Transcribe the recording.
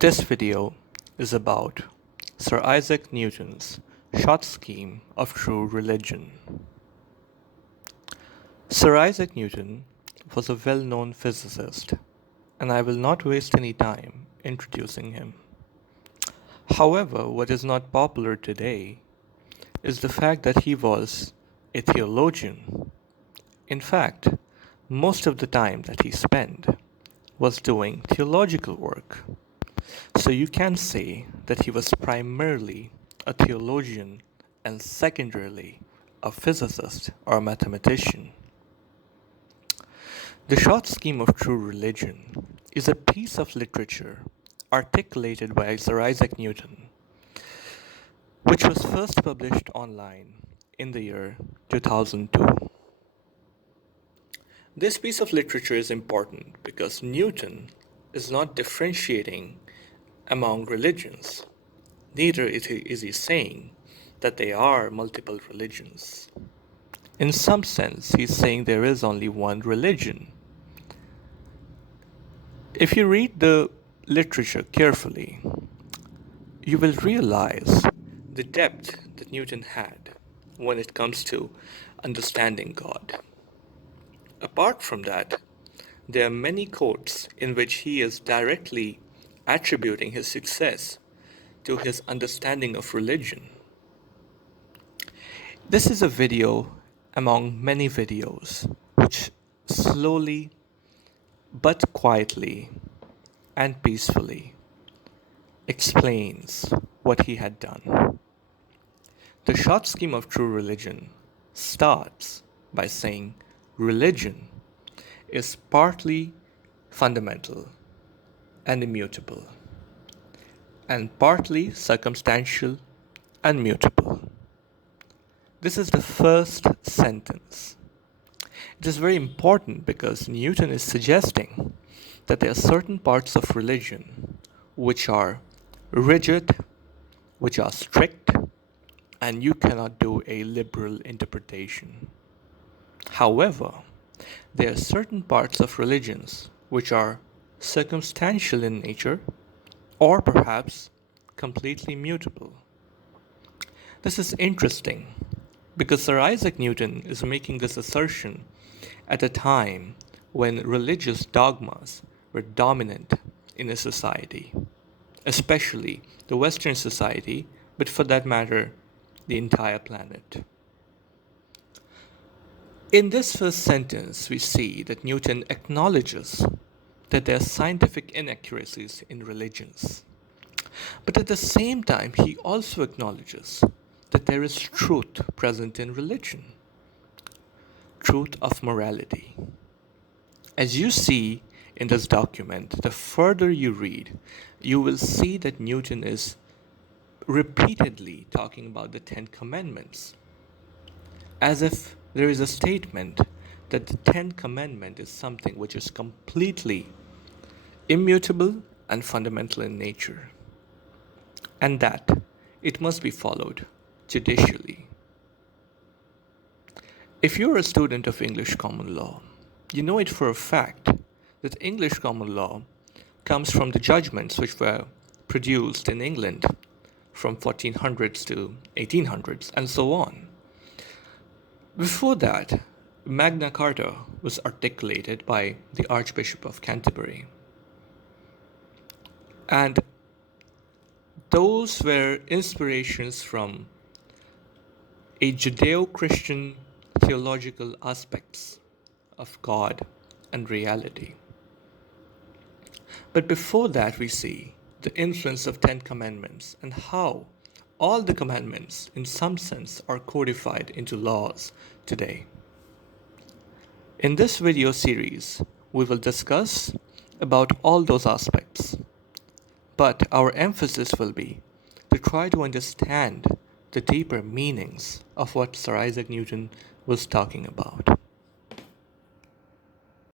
This video is about Sir Isaac Newton's short scheme of true religion. Sir Isaac Newton was a well-known physicist, and I will not waste any time introducing him. However, what is not popular today is the fact that he was a theologian. In fact, most of the time that he spent was doing theological work. So you can say that he was primarily a theologian and secondarily a physicist or a mathematician. The short scheme of true religion is a piece of literature articulated by Sir Isaac Newton, which was first published online in the year 2002. This piece of literature is important because Newton is not differentiating among religions. Neither is he saying that there are multiple religions. In some sense, he's saying there is only one religion. If you read the literature carefully, you will realize the depth that Newton had when it comes to understanding God. Apart from that, there are many quotes in which he is directly attributing his success to his understanding of religion. This is a video among many videos which slowly but quietly and peacefully explains what he had done. The short scheme of true religion starts by saying religion is partly fundamental and immutable, and partly circumstantial and mutable. This is the first sentence. It is very important because Newton is suggesting that there are certain parts of religion which are rigid, which are strict, and you cannot do a liberal interpretation. However, there are certain parts of religions which are circumstantial in nature, or perhaps completely mutable. This is interesting because Sir Isaac Newton is making this assertion at a time when religious dogmas were dominant in a society, especially the Western society, but for that matter, the entire planet. In this first sentence, we see that Newton acknowledges that there are scientific inaccuracies in religions. But at the same time, he also acknowledges that there is truth present in religion, truth of morality. As you see in this document, the further you read, you will see that Newton is repeatedly talking about the Ten Commandments, as if there is a statement that the Ten Commandment is something which is completely immutable and fundamental in nature, and that it must be followed judicially. If you're a student of English common law, you know it for a fact that English common law comes from the judgments which were produced in England from 1400s to 1800s and so on. Before that, Magna Carta was articulated by the Archbishop of Canterbury. And those were inspirations from a Judeo-Christian theological aspects of God and reality. But before that, we see the influence of Ten Commandments and how all the commandments, in some sense, are codified into laws today. In this video series, we will discuss about all those aspects. But our emphasis will be to try to understand the deeper meanings of what Sir Isaac Newton was talking about.